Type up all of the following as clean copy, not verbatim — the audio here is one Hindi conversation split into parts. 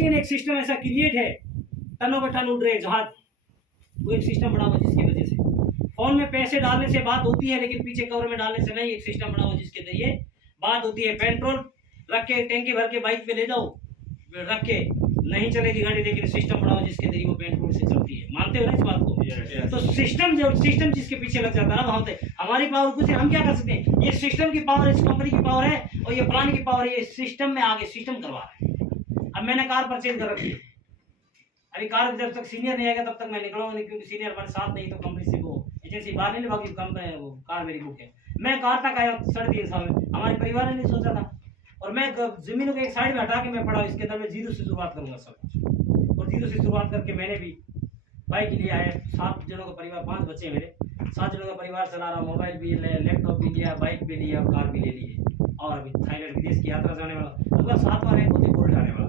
लेकिन एक सिस्टम ऐसा क्रिएट है, टनों पे टन उड़ रहे जहाज, वो एक सिस्टम बना हुआ जिसकी वजह से फोन में पैसे डालने से बात होती है, लेकिन पीछे कवर में डालने से नहीं। एक सिस्टम बना हुआ जिसके जरिए बात होती है। पेट्रोल रख के टैंकी भर के बाइक पे ले जाओ, रख के नहीं चलेगी गाड़ी, लेकिन सिस्टम बना हुआ जिसके जरिए वो पेट्रोल से चलती है। मानते हो ना इस बात को? तो सिस्टम जिसके पीछे लग जाता है ना, वहां पे हमारी पावर कुछ है, हम क्या कर सकते हैं? ये सिस्टम की पावर, इस कंपनी की पावर है, और ये प्लान की पावर है। ये सिस्टम में आगे सिस्टम करवा रहा है। अब मैंने कार परचेज कर रखी है, अभी कार जब तक सीनियर नहीं आएगा तब तक मैं निकलूंगा नहीं, क्योंकि सीनियर हमारे साथ नहीं तो कंपनी से वो एजेंसी बाहर नहीं निभागी, कंपनी वो कार मेरी बुक है। मैं कार तक आया 3.5 साल में, हमारे परिवार ने नहीं सोचा था। और मैं जमीनों के एक साइड में हटा के मैं पढ़ा, इसके अंदर मैं जीरो से शुरुआत करूंगा सब कुछ। और जीरो से शुरुआत करके मैंने भी बाइक लिया है। 7 जनों का परिवार, 5 बच्चे हैं मेरे, 7 जनों का परिवार चला रहा। मोबाइल भी, लैपटॉप भी लिया, बाइक भी लिया, और कार भी ले ली है। और अभी थाईलैंड विदेश की यात्रा जाने वाला, अगला 7वां रैंक होते गोल्ड आने वाला।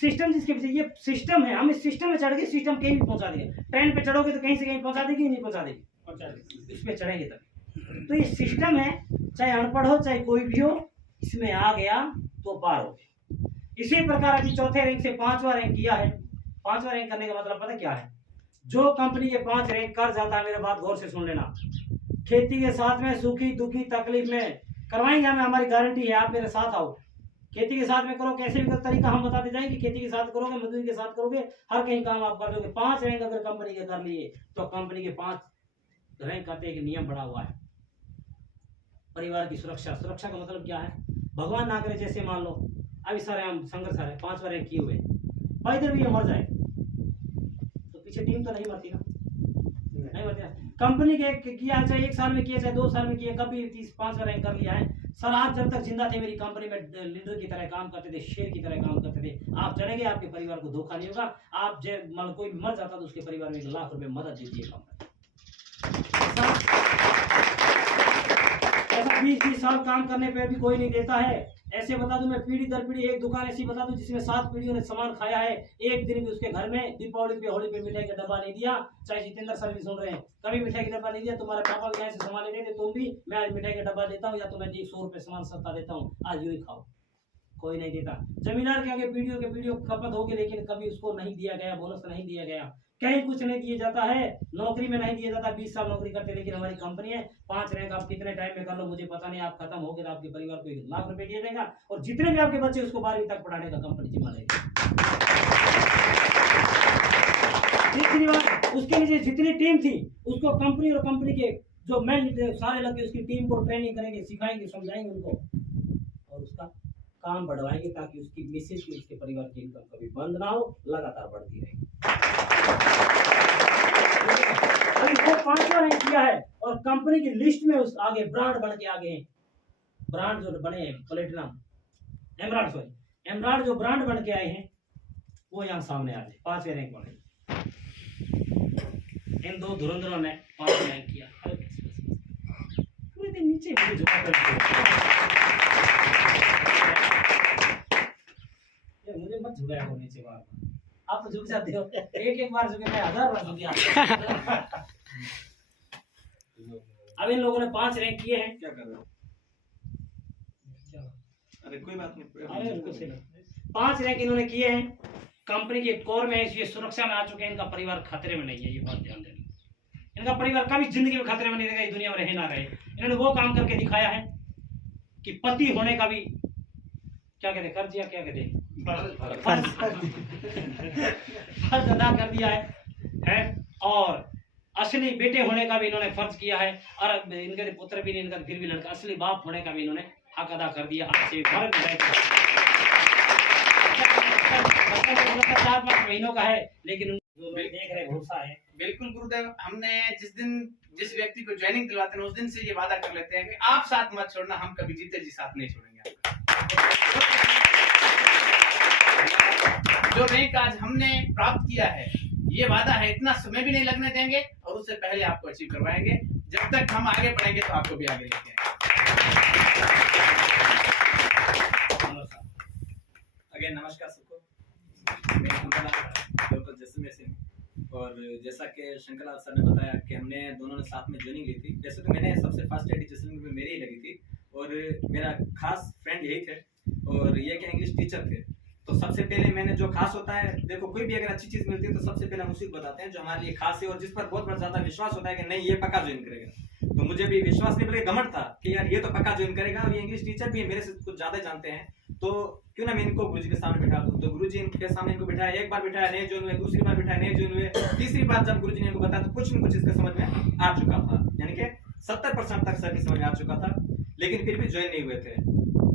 सिस्टम जिसके पीछे, ये सिस्टम है, हम इस सिस्टम में चढ़ के सिस्टम कहीं भी पहुंचा देंगे। ट्रेन पे चढ़ोगे तो कहीं से कहीं पहुंचा देगी, नहीं पहुंचा देगी? इस पे चढ़ेंगे तब। तो ये सिस्टम है, चाहे अनपढ़ हो चाहे कोई भी हो, इसमें आ गया तो पार हो गया। इसी प्रकार अभी 4थे रैंक से 5वां रैंक किया है। 5वां रैंक करने का मतलब पता क्या है? जो कंपनी के 5 रैंक कर जाता है, मेरे बात गौर से सुन लेना, खेती के साथ में सुखी दुखी तकलीफ में करवाएंगे हमें, हमारी गारंटी है। आप मेरे साथ आओ, खेती के साथ में करो, कैसे भी तरीका हम बताते जाएंगे। खेती के साथ करोगे, मजदूरी के साथ करोगे, हर कहीं काम आप कर दोगे। 5 रैंक अगर कंपनी के कर लिए तो कंपनी के 5 रैंक करते एक नियम बना हुआ है, परिवार की सुरक्षा। सुरक्षा का मतलब क्या है? भगवान ना करे, जैसे मान लो अभी सारे हम संघर्ष है, 5वां रैंक किए हुए, और इधर भी ये मर जाए तो पीछे टीम तो नहीं मरती ना, नहीं मरती। कंपनी के किया, चाहे 1 साल में किया, चाहे 2 साल में किया, कभी 5वां रैंक कर लिया है। सर आप जब तक जिंदा थे मेरी कंपनी में लीडर की तरह काम करते थे, शेर की तरह काम करते थे। आप चढ़ेंगे, आपके परिवार को धोखा नहीं होगा। आप जब कोई मर जाता तो उसके परिवार में 1 लाख रुपए मदद देती है कंपनी। ऐसा 20 साल काम करने पे भी कोई नहीं देता है। ऐसे बता दूं मैं, पीढ़ी दर पीढ़ी एक दुकान ऐसी बता दूं जिसमें 7 पीढ़ियों ने सामान खाया है, एक दिन भी उसके घर में दीपावली पे, होली पे मिठाई का डब्बा नहीं दिया। चाहे जितेंद्र सर भी सुन रहे हैं, कभी मिठाई का डब्बा नहीं दिया। तुम्हारे पापा भी ऐसे सामान लेते थे, तुम भी। मैं आज मिठाई का डब्बा देता हूँ, या तो मैं 100 रुपए सामान सस्ता देता हूँ, आज यूं ही खाओ। कोई नहीं देता। जमींदार के आगे पीढ़ियों के पीढ़ियों खपत होगी, लेकिन कभी उसको नहीं दिया गया, बोनस नहीं दिया गया, कहीं कुछ नहीं दिया जाता है, नौकरी में नहीं दिया जाता। 20 साल नौकरी करते, लेकिन हमारी कंपनी है 5 रैंक आप कितने टाइम में कर लो मुझे पता नहीं। आप खत्म हो गए तो आपके परिवार को 1 लाख रुपए दिया जाएगा, और जितने भी आपके बच्चे उसको 12वीं तक पढ़ाने का कंपनी जिम्मा लेगी। तीसरी बात, उसके नीचे जितनी टीम थी उसको कंपनी और कंपनी के जो मेन सारे लगे उसकी टीम को ट्रेनिंग करेंगे, सिखाएंगे, समझाएंगे उनको, और उसका काम बढ़वाएंगे ताकि उसकी मिसेज की, उसके परिवार की इनकम कभी बंद ना हो, लगातार बढ़ती रहेगी। अभी वो 5वां रैंक किया है, और कंपनी की लिस्ट में उस आगे ब्रांड बन के आगे हैं। ब्रांड जो बने हैं प्लेटिनम, एमराल्ड जो ब्रांड बन के आए हैं वो यहाँ सामने आ गए, 5वें रैंक बने। इन 2 धुरंधरों ने 5वां रैंक किया। पूरे नीचे मुझे झुका मुझे मत झुकाया करो नीचे बार, आप तो झुक जाते हो। एक बार झुके, मैं 1000 बार झुक गया। अब इन लोगों ने 5 रैंक किए हैं। क्या कर रहे हो? अरे कोई बात नहीं, 5 रैंक इन्होंने किए हैं। कंपनी के कोर में ये सुरक्षा में आ चुके हैं, इनका परिवार खतरे में नहीं है, ये बात ध्यान देना। इनका परिवार कभी जिंदगी में खतरे में नहीं रहेगा, इस दुनिया में रहे ना रहे। इन्होंने वो काम करके दिखाया है कि पति होने का भी क्या कहते, कर्ज या क्या कहते, फर्ज अदा कर दिया है, और असली बेटे होने का भी इन्होंने फर्ज किया है, और इनके पुत्र भी नहीं, इनका फिर भी लड़का, असली बाप होने का भी इन्होंने हक अदा कर दिया। आज से 4-5 महीनों का है, लेकिन देख रहे भरोसा है। बिल्कुल गुरुदेव, हमने जिस व्यक्ति को ज्वाइनिंग दिलवाते हैं उस दिन से ये वादा कर लेते हैं कि आप साथ मत छोड़ना, हम कभी जीते जी साथ नहीं छोड़ेंगे। जो रैंक आज हमने प्राप्त किया है, ये वादा है, इतना समय भी नहीं लगने देंगे, और उससे पहले आपको अचीव करवाएंगे। जब तक हम आगे बढ़ेंगे तो आपको भी आगे लेके आएंगे। नमस्कार सबको, मैं डॉक्टर जैसलमेर सिंह। और जैसा कि शंकर लाल सर ने बताया कि हमने दोनों ने साथ में ज्वाइनिंग ली थी। वैसे तो मैंने सबसे फर्स्ट आईडी जैसलमेर में मेरी ही लगी थी, और मेरा खास फ्रेंड यही थे और ये क्या इंग्लिश टीचर थे। तो सबसे पहले मैंने जो खास होता है, देखो कोई भी अगर अच्छी चीज मिलती है तो सबसे पहले हम उसी को बताते हैं जो हमारे लिए खास है और जिस पर बहुत ज्यादा विश्वास होता है कि नहीं ये पक्का ज्वाइन करेगा। तो मुझे भी विश्वास नहीं बल्कि घमंड था कि यार ये तो पक्का ज्वाइन करेगा और ये इंग्लिश टीचर भी है, मेरे से कुछ ज्यादा जानते हैं, तो क्यों ना मैं इनको गुरुजी के सामने बिठा दूं। तो गुरुजी इनके सामने इनको बिठाया, एक बार बिठाया नहीं ज्वाइन हुए, दूसरी बार बिठाया नहीं ज्वाइन हुए, तीसरी बार जब गुरुजी ने इनको बताया तो कुछ न कुछ इसका समझ में आ चुका था, यानी कि 70% तक सर की समझ में आ चुका था, लेकिन फिर भी ज्वाइन नहीं हुए थे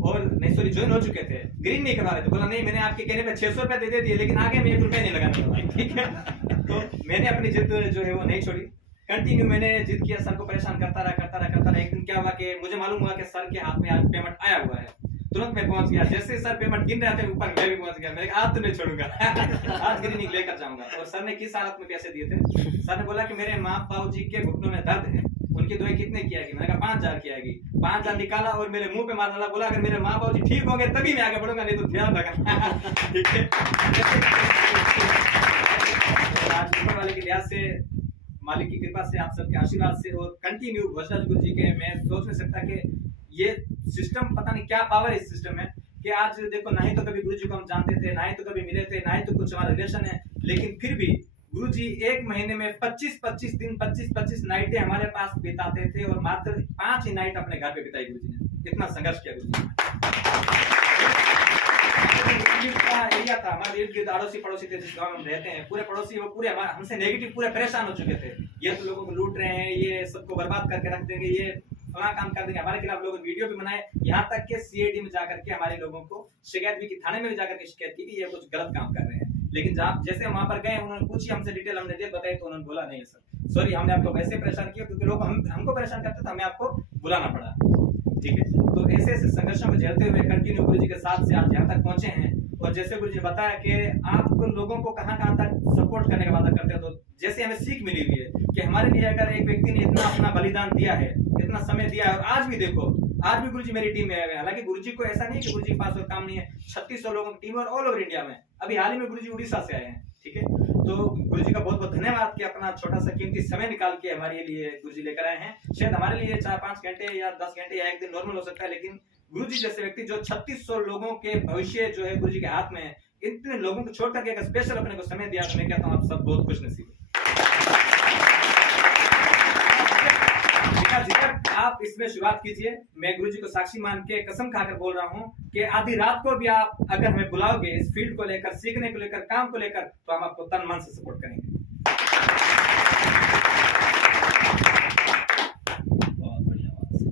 और नहीं सॉरी ज्वाइन हो चुके थे, ग्रीन नहीं करवा रहे थे। बोला नहीं मैंने आपके कहने पे 600 रुपए दे दिए लेकिन आगे मैं 1 रुपया नहीं लगाने वाला, ठीक है। तो मैंने अपनी जिद जो है वो नहीं छोड़ी, कंटिन्यू मैंने जिद किया, सर को परेशान करता रहा। एक दिन क्या हुआ कि मुझे मालूम हुआ कि सर के हाथ में आज पेमेंट आया हुआ है, तुरंत मैं पहुंच गया, जैसे सर पेमेंट गिन रहे थे ऊपर मैं भी पहुंच गया, मैंने कहा आज तो नहीं छोड़ूंगा आज ग्रीनिंग लेकर जाऊंगा। और सर ने किस हालत में पैसे दिए थे, सर ने बोला कि मेरे माँ बाबू जी के घुटनों में दर्द है, उनकी दवाई कितने की आएगी, मैंने कहा 5000 की आएगी। 5000 निकाला और मेरे मुंह पे मार डाला, बोला अगर मेरे माँ बाबू जी ठीक होंगे तभी मैं आगे बढ़ूंगा, नहीं तो ध्यान रखना ठीक है। आज ऊपर वाले के लिहाज से, मालिक की कृपा से, आप सबके आशीर्वाद से और कंटिन्यू भजराज गुरु जी के, मैं सोच नहीं सकता कि ये सिस्टम, पता नहीं क्या पावर इस सिस्टम में कि आज देखो ना ही तो कभी गुरु जी को हम जानते थे, ना ही तो कभी मिले थे, ना ही तो कुछ हमारा रिलेशन है, लेकिन फिर भी गुरुजी एक महीने में 25-25 दिन 25-25 नाइटें हमारे पास बिताते थे और मात्र 5 ही नाइट अपने घर पे बिताई गुरुजी ने। इतना संघर्ष किया गुरुजी का एरिया था, हमारे इर्द गिर्द अड़ोसी पड़ोसी थे जिस गांव में हम रहते हैं, पूरे पड़ोसी वो पूरे हमारे हमसे नेगेटिव पूरे परेशान हो चुके थे, ये तो लोगों को लूट रहे हैं, ये सबको बर्बाद करके रख देंगे, ये फला काम कर देंगे, हमारे खिलाफ लोगों ने वीडियो भी बनाए, यहाँ तक के सीआईडी में जाकर के हमारे लोगों को शिकायत भी की, थाने में भी जाकर के शिकायत की कि ये कुछ गलत काम कर रहे हैं। लेकिन जब जैसे वहां पर गए, उन्होंने पूछी हमसे डिटेल, हमने दे बताई तो उन्होंने बोला नहीं सर सॉरी, हमने आपको वैसे परेशान किया क्योंकि लोग हमको परेशान करते थे, हमें आपको बुलाना पड़ा, ठीक है। तो ऐसे ऐसे संघर्षों को झेलते हुए कंटिन्यू गुरुजी के साथ से आज यहाँ तक पहुंचे हैं। और जैसे गुरुजी ने बताया कि आप लोगों को कहां तक सपोर्ट करने का वादा करते हैं, तो जैसे हमें सीख मिली हुई है कि हमारे लिए अगर एक व्यक्ति ने इतना अपना बलिदान दिया है, इतना समय दिया है, और आज भी देखो, आज भी गुरुजी मेरी टीम में आए हुए हैं। हालांकि गुरुजी को ऐसा नहीं कि गुरुजी के पास और काम नहीं है, 3600 लोगों की टीम और ऑल ओवर इंडिया में, अभी हाल ही में गुरुजी उड़ीसा से आए हैं, ठीक है। तो गुरुजी का बहुत बहुत धन्यवाद कि अपना छोटा सा कीमती समय निकाल के हमारे लिए गुरुजी लेकर आए हैं। शायद हमारे लिए 4-5 घंटे या 10 घंटे या एक दिन नॉर्मल हो सकता है, लेकिन गुरुजी जैसे व्यक्ति जो 3600 लोगों के भविष्य जो है गुरुजी के हाथ में है, इतने लोगों को छोड़ करके स्पेशल अपने को समय दिया, तो मैं कहता हूँ आप सब बहुत खुश नसीब। आप इसमें शुरुआत कीजिए, मैं गुरुजी को साक्षी मान के कसम खाकर बोल रहा हूँ कि आधी रात को भी आप अगर हमें बुलाओगे इस फील्ड को लेकर, सीखने को लेकर, काम को लेकर, तो हम आपको तन मन से सपोर्ट करेंगे।